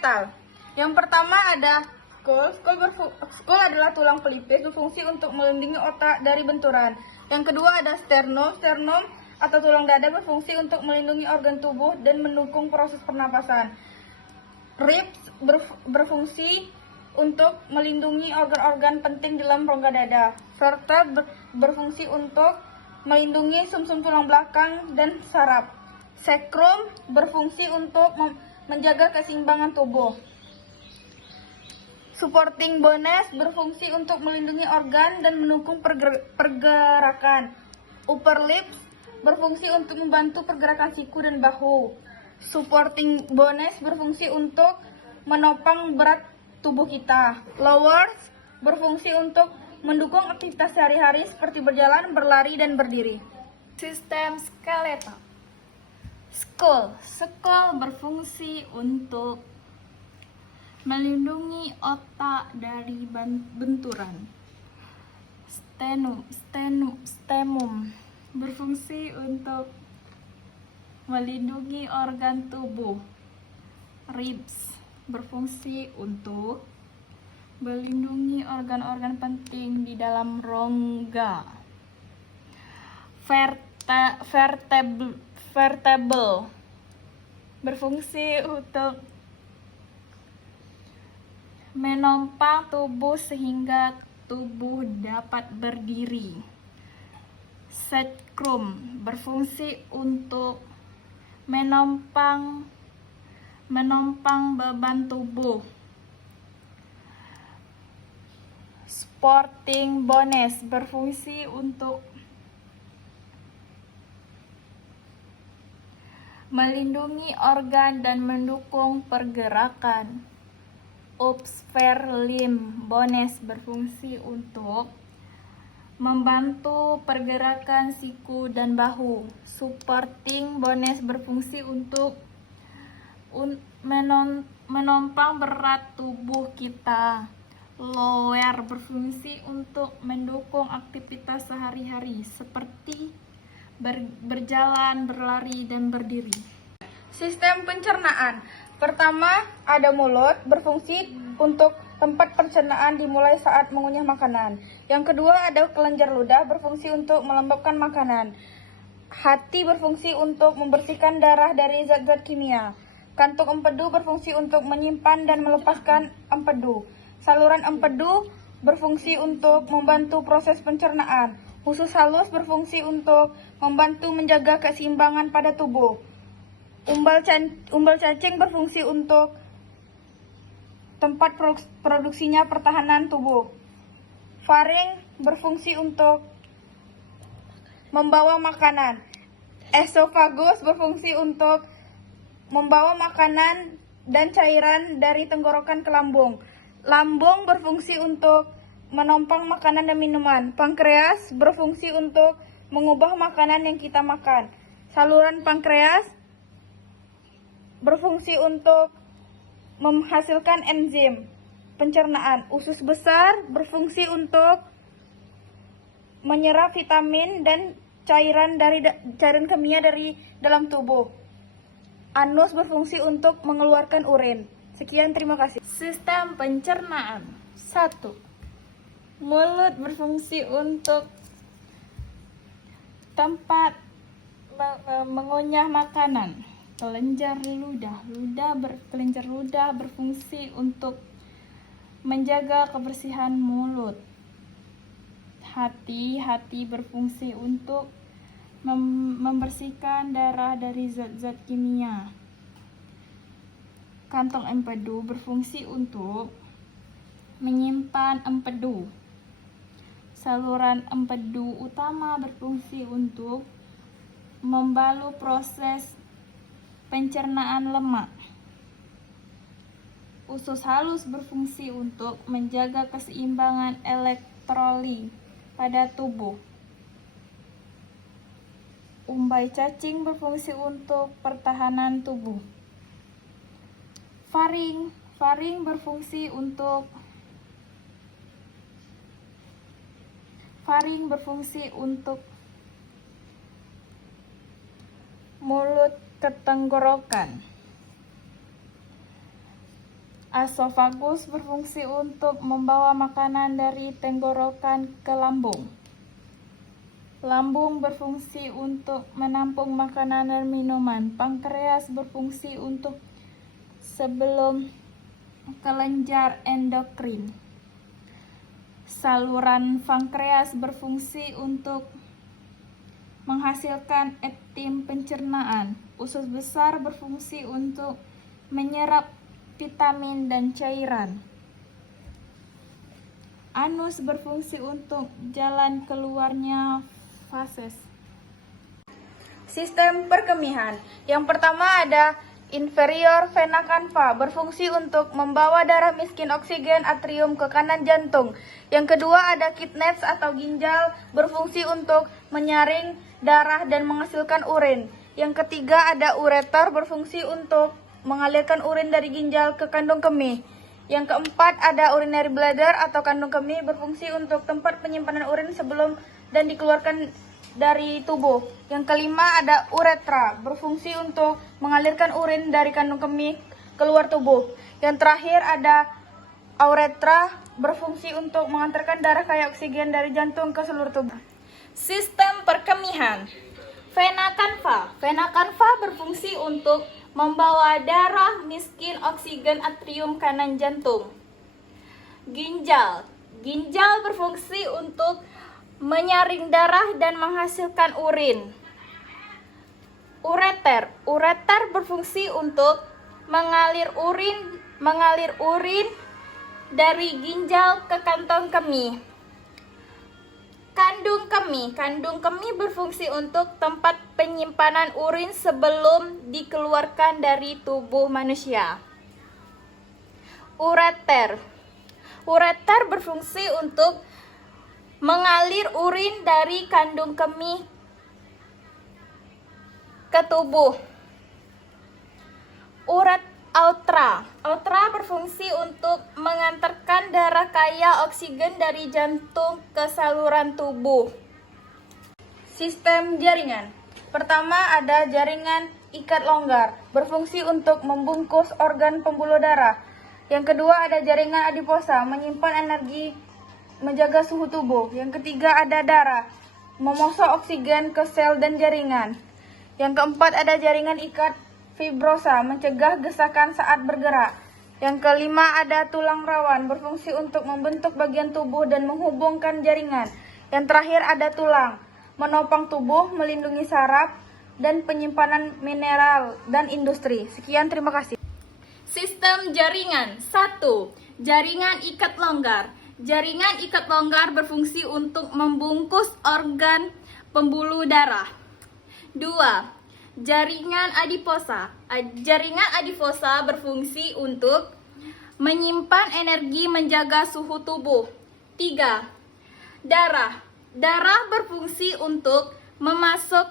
skeletal. Yang pertama ada skull. Skull adalah tulang pelipis berfungsi untuk melindungi otak dari benturan. Yang kedua ada sternum. Sternum atau tulang dada berfungsi untuk melindungi organ tubuh dan mendukung proses pernapasan. Ribs berfungsi untuk melindungi organ-organ penting dalam rongga dada. Vertebra berfungsi untuk melindungi sumsum tulang belakang dan saraf. Sacrum berfungsi untuk menjaga keseimbangan tubuh. Supporting bones berfungsi untuk melindungi organ dan mendukung pergerakan. Upper lips berfungsi untuk membantu pergerakan siku dan bahu. Supporting bones berfungsi untuk menopang berat tubuh kita. Lowers berfungsi untuk mendukung aktivitas sehari-hari seperti berjalan, berlari, dan berdiri. Sistem skeletal. Skull berfungsi untuk melindungi otak dari benturan. Stemum berfungsi untuk melindungi organ tubuh. Ribs berfungsi untuk melindungi organ-organ penting di dalam rongga. Vertebral berfungsi untuk menopang tubuh sehingga tubuh dapat berdiri. Sacrum berfungsi untuk menopang beban tubuh. Supporting bones berfungsi untuk melindungi organ dan mendukung pergerakan. Upper limb bones berfungsi untuk membantu pergerakan siku dan bahu. Supporting bones berfungsi untuk menopang berat tubuh kita. Lower berfungsi untuk mendukung aktivitas sehari-hari seperti berjalan, berlari, dan berdiri. Sistem pencernaan. Pertama, ada mulut, berfungsi untuk tempat pencernaan dimulai saat mengunyah makanan. Yang kedua, ada kelenjar ludah, berfungsi untuk melembabkan makanan. Hati berfungsi untuk membersihkan darah dari zat-zat kimia. Kantung empedu berfungsi untuk menyimpan dan melepaskan empedu. Saluran empedu berfungsi untuk membantu proses pencernaan. Usus halus berfungsi untuk membantu menjaga keseimbangan pada tubuh. Umbal cacing berfungsi untuk tempat produksinya pertahanan tubuh. Faring berfungsi untuk membawa makanan. Esophagus berfungsi untuk membawa makanan dan cairan dari tenggorokan ke lambung. Lambung berfungsi untuk menopang makanan dan minuman. Pankreas berfungsi untuk mengubah makanan yang kita makan. Saluran pankreas berfungsi untuk menghasilkan enzim pencernaan. Usus besar berfungsi untuk menyerap vitamin dan cairan kimia dari dalam tubuh. Anus berfungsi untuk mengeluarkan urin. Sekian, terima kasih. Sistem pencernaan. 1. Mulut berfungsi untuk tempat mengunyah makanan. Kelenjar ludah berfungsi untuk menjaga kebersihan mulut. Hati berfungsi untuk membersihkan darah dari zat-zat kimia. Kantong empedu berfungsi untuk menyimpan empedu. Saluran empedu utama berfungsi untuk membalut proses pencernaan lemak. Usus halus berfungsi untuk menjaga keseimbangan elektrolit pada tubuh. Umbai cacing berfungsi untuk pertahanan tubuh. Faring berfungsi untuk mulut ke tenggorokan. Esofagus berfungsi untuk membawa makanan dari tenggorokan ke lambung. Lambung berfungsi untuk menampung makanan dan minuman. Pankreas berfungsi untuk sebelum kelenjar endokrin. Saluran pankreas berfungsi untuk menghasilkan enzim pencernaan. Usus besar berfungsi untuk menyerap vitamin dan cairan. Anus berfungsi untuk jalan keluarnya fases. Sistem perkemihan. Yang pertama ada inferior vena cava, berfungsi untuk membawa darah miskin oksigen atrium ke kanan jantung. Yang kedua ada kidneys atau ginjal, berfungsi untuk menyaring darah dan menghasilkan urin. Yang ketiga ada ureter, berfungsi untuk mengalirkan urin dari ginjal ke kandung kemih. Yang keempat ada urinary bladder atau kandung kemih, berfungsi untuk tempat penyimpanan urin sebelum dan dikeluarkan dari tubuh. Yang kelima ada uretra, berfungsi untuk mengalirkan urin dari kandung kemih keluar tubuh. Yang terakhir ada uretra, berfungsi untuk mengantarkan darah kaya oksigen dari jantung ke seluruh tubuh. Sistem perkemihan. Vena cava. Vena cava berfungsi untuk membawa darah miskin oksigen atrium kanan jantung. Ginjal. Ginjal berfungsi untuk menyaring darah dan menghasilkan urin. Ureter. Ureter berfungsi untuk mengalir urin dari ginjal ke kantong kemih. Kandung kemih. Kandung kemih berfungsi untuk tempat penyimpanan urin sebelum dikeluarkan dari tubuh manusia. Ureter. Ureter berfungsi untuk mengalir urin dari kandung kemih ke tubuh. Uretra. Uretra berfungsi untuk mengantarkan darah kaya oksigen dari jantung ke saluran tubuh. Sistem jaringan. Pertama ada jaringan ikat longgar, berfungsi untuk membungkus organ pembuluh darah. Yang kedua ada jaringan adiposa, menyimpan energi, menjaga suhu tubuh. Yang ketiga ada darah, memosok oksigen ke sel dan jaringan. Yang keempat ada jaringan ikat fibrosa, mencegah gesakan saat bergerak. Yang kelima ada tulang rawan, berfungsi untuk membentuk bagian tubuh dan menghubungkan jaringan. Yang terakhir ada tulang, menopang tubuh, melindungi saraf, dan penyimpanan mineral dan industri. Sekian, terima kasih. Sistem jaringan. 1. Jaringan ikat longgar. Jaringan ikat longgar berfungsi untuk membungkus organ pembuluh darah. 2. Jaringan adiposa. Jaringan adiposa berfungsi untuk menyimpan energi, menjaga suhu tubuh. 3. Darah. Darah berfungsi untuk memasuk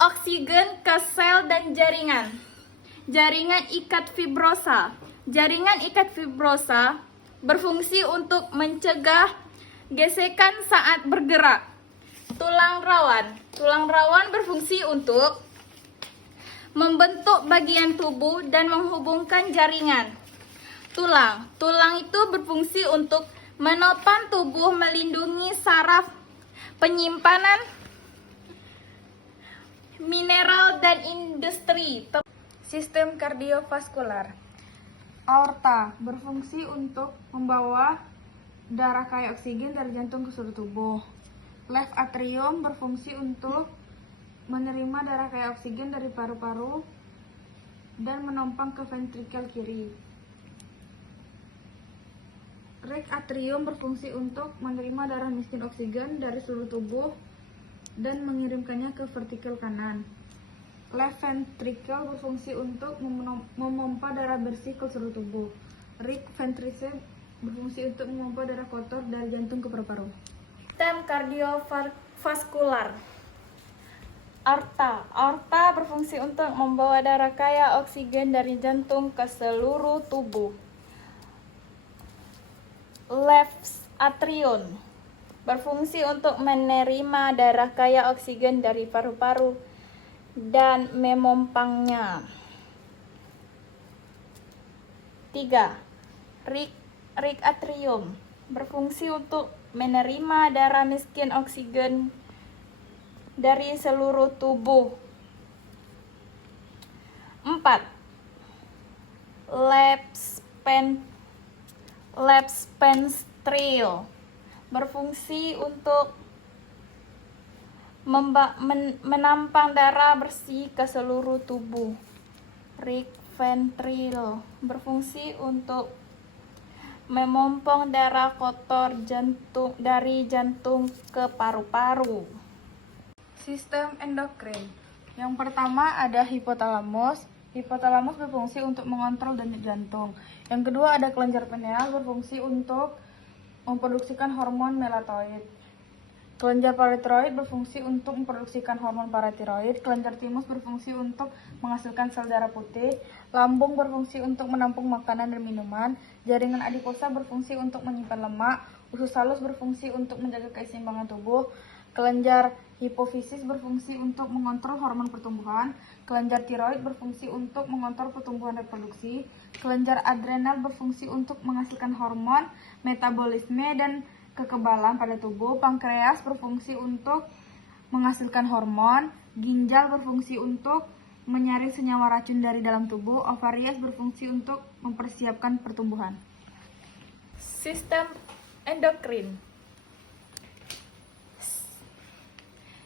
oksigen ke sel dan jaringan. Jaringan ikat fibrosa. Jaringan ikat fibrosa berfungsi untuk mencegah gesekan saat bergerak. Tulang rawan. Tulang rawan berfungsi untuk membentuk bagian tubuh dan menghubungkan jaringan. Tulang. Tulang itu berfungsi untuk menopang tubuh, melindungi saraf, penyimpanan mineral dan industri. Sistem kardiovaskular. Aorta berfungsi untuk membawa darah kaya oksigen dari jantung ke seluruh tubuh. Left atrium berfungsi untuk menerima darah kaya oksigen dari paru-paru dan menumpang ke ventrikel kiri. Right atrium berfungsi untuk menerima darah miskin oksigen dari seluruh tubuh dan mengirimkannya ke vertikel kanan. Left ventricle berfungsi untuk memompa darah bersih ke seluruh tubuh. Right ventricle berfungsi untuk memompa darah kotor dari jantung ke paru-paru. Sistem kardiovaskular. Aorta. Aorta berfungsi untuk membawa darah kaya oksigen dari jantung ke seluruh tubuh. Left atrium berfungsi untuk menerima darah kaya oksigen dari paru-paru dan memompangnya. 3. Rig atrium berfungsi untuk menerima darah miskin oksigen dari seluruh tubuh. 4. Left ventricle berfungsi untuk menampang darah bersih ke seluruh tubuh. Right ventricle berfungsi untuk memompong darah kotor dari jantung ke paru-paru. Sistem endokrin. Yang pertama ada hipotalamus. Hipotalamus berfungsi untuk mengontrol denyut jantung. Yang kedua ada kelenjar pineal berfungsi untuk memproduksikan hormon melatonin. Kelenjar paratiroid berfungsi untuk memproduksikan hormon paratiroid. Kelenjar timus berfungsi untuk menghasilkan sel darah putih. Lambung berfungsi untuk menampung makanan dan minuman. Jaringan adiposa berfungsi untuk menyimpan lemak. Usus halus berfungsi untuk menjaga keseimbangan tubuh. Kelenjar hipofisis berfungsi untuk mengontrol hormon pertumbuhan. Kelenjar tiroid berfungsi untuk mengontrol pertumbuhan reproduksi. Kelenjar adrenal berfungsi untuk menghasilkan hormon, metabolisme, dan kekebalan pada tubuh. Pankreas berfungsi untuk menghasilkan hormon. Ginjal berfungsi untuk menyaring senyawa racun dari dalam tubuh. Ovarius berfungsi untuk mempersiapkan pertumbuhan. Sistem endokrin.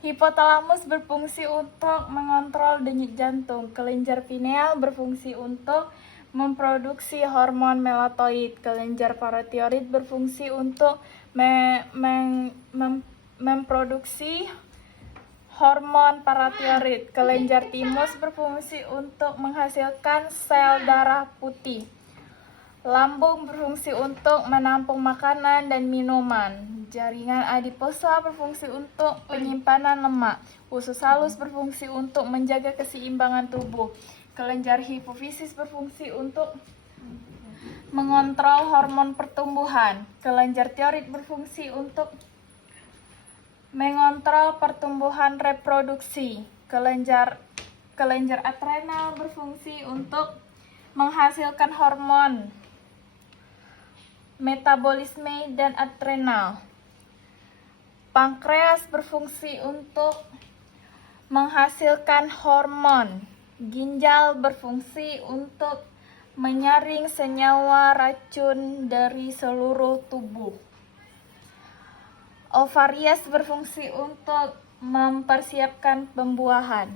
Hipotalamus berfungsi untuk mengontrol denyut jantung. Kelenjar pineal berfungsi untuk memproduksi hormon melatonin. Kelenjar paratiroid berfungsi untuk memproduksi hormon paratiroid. Kelenjar timus berfungsi untuk menghasilkan sel darah putih. Lambung berfungsi untuk menampung makanan dan minuman. Jaringan adiposa berfungsi untuk penyimpanan lemak. Usus halus berfungsi untuk menjaga keseimbangan tubuh. Kelenjar hipofisis berfungsi untuk mengontrol hormon pertumbuhan. Kelenjar tiroid berfungsi untuk mengontrol pertumbuhan reproduksi. Kelenjar adrenal berfungsi untuk menghasilkan hormon, metabolisme, dan adrenal. Pankreas berfungsi untuk menghasilkan hormon. Ginjal berfungsi untuk menyaring senyawa racun dari seluruh tubuh. Ovarius berfungsi untuk mempersiapkan pembuahan.